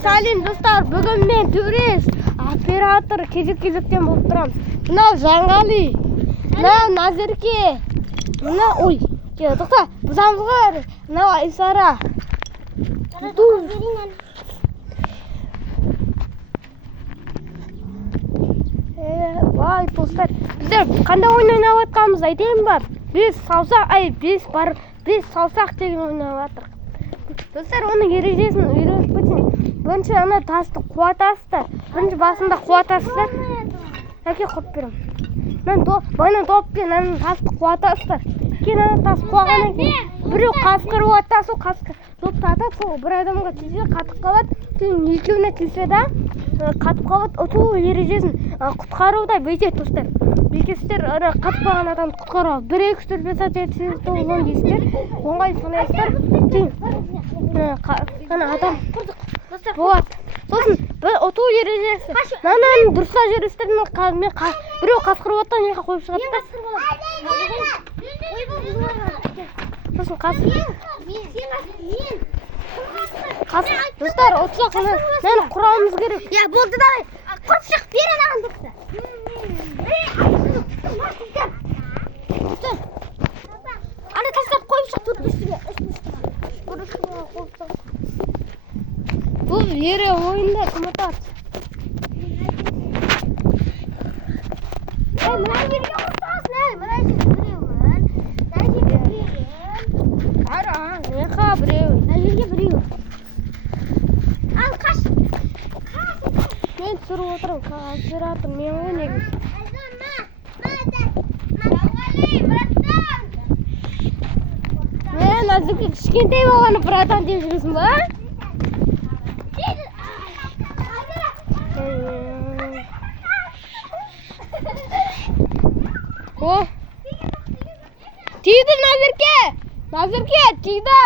Сәлем достар, бүгін мен турист, оператор кезек-кезектен болып тұрамыз. Мынау Жанғали, мынау Назерке, мынау, ой, тоқта, бұзамызға, мынау Айсара. Вай, достар, біздер қандай ойын ойнап жатқанымызды айтайын бар. Бес саусақ деген ойнап жатырмыз. Достар, оның ережесін үйретіп кетейін. Бірінші ана тасты қуатасыздар. Бірінші басында қуатасыздар. Әке қойып беремін. Байынан топпен ана тасты қуатасыздар. Кейін ана тасты қуағаннан кейін біреу қасқыр болады, сол қасқыр допты атады, сол бір адамға тисе қатып қалады. Кейін екеуіне тисе да қатып қалады. Сол ережесін құтқаруда бүйтеді достар. Бекестер қатып қалған адамды құтқару. 1, 2, 3, 4, 5, 6, 7, 8, 9, 10 дейсіздер. Оңай санайсыздар. Кейін ана адам болады. Сосын оту ережесі. Мынаны дұрыста жүрістер. Біреу қасқыр болады да неге қойып шығады да. Сосын достар, отсақ мені құрамыз керек. Я, болды давай. Құрып шық, бер анаған дұрысты. Ана тастап қойып шық, төрт үстіге. Бұл ере ойында кім атады? Мына жерге құрсағыз, мына жерге біреуін. Мына жерге біреуін. Неқа біреуін? Мына жерге біреуін. Ал, қаш. Мен түсіріп отырмын, оператор мен ғой негіз. Мен азырғы кішкентай болғаны братан деп жүрсің ба? О! Тиді Назерке! Назерке, тиді!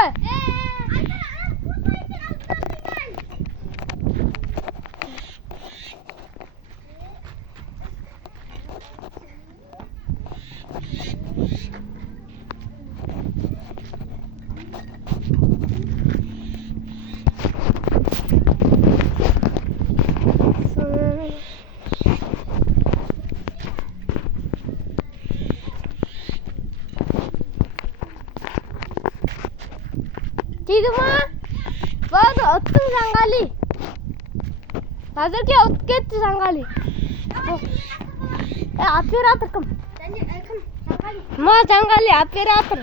Тиді ма? Бады, ұттың Жанғали. Назерке ұтып кетті Жанғали. Оператор кім? Ма Жанғали, оператор.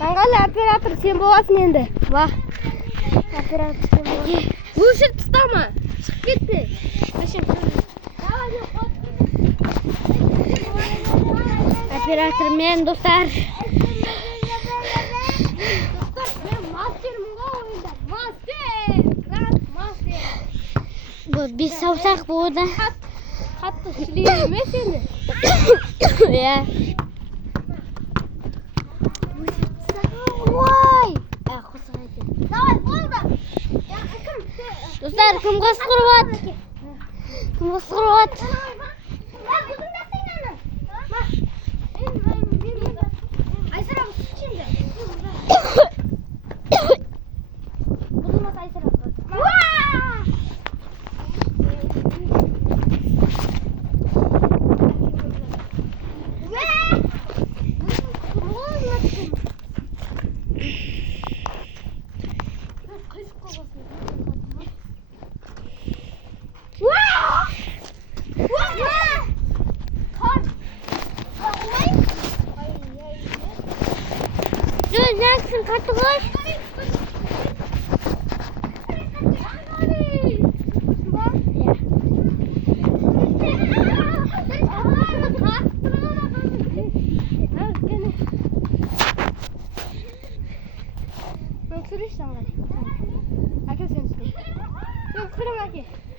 Жанғали, оператор, сен боласың енді. Ба. Оператор, сен боласың. Өшір тұстама. Шық кетпе. Оператор мен, достар. Бұл бес саусақ болды. Қатты шілей емес енді. Иә. Ой! Қосыға екен. Давай, болды. Достар, кім қасқыр болады? Кім қасқыр болады? Айсара, şimdi. Neredesin kartı?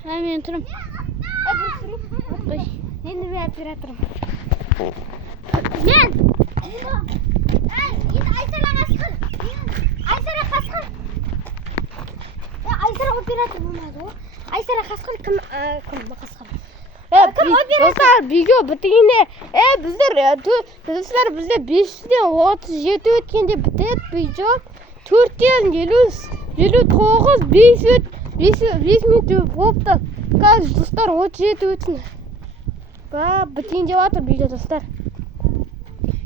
Ben oturum. Yeni bir operatörüm. Gel. Aysara kaskın. Aysara kaskın. Ya Aysara operatör olmadı o. Aysara kaskın kim kaskın? Dostlar, video bitiginde bizler 537 өткенде бітеді video. 4-ден 59 5 5 минут болыпты. Қазір достар 37 өтсін. Бітейін деп жатыр видео достар.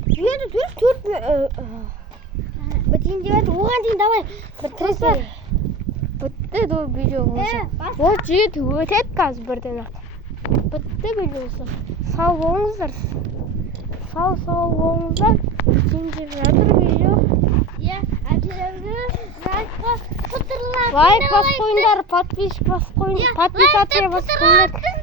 Видеоды дұрыс 4 бітейін деп жатыр. Оған дейін давай. Достар, бітті до видео болса. 37 өтеді қазір бірден ақ. Бітті видеосы. Сау болыңыздар. Сау болыңыздар. Бітейін деп жатыр видео. Лайк басып қойыңдар, подписчик басып қойыңдар, подписаться басып қойыңдар.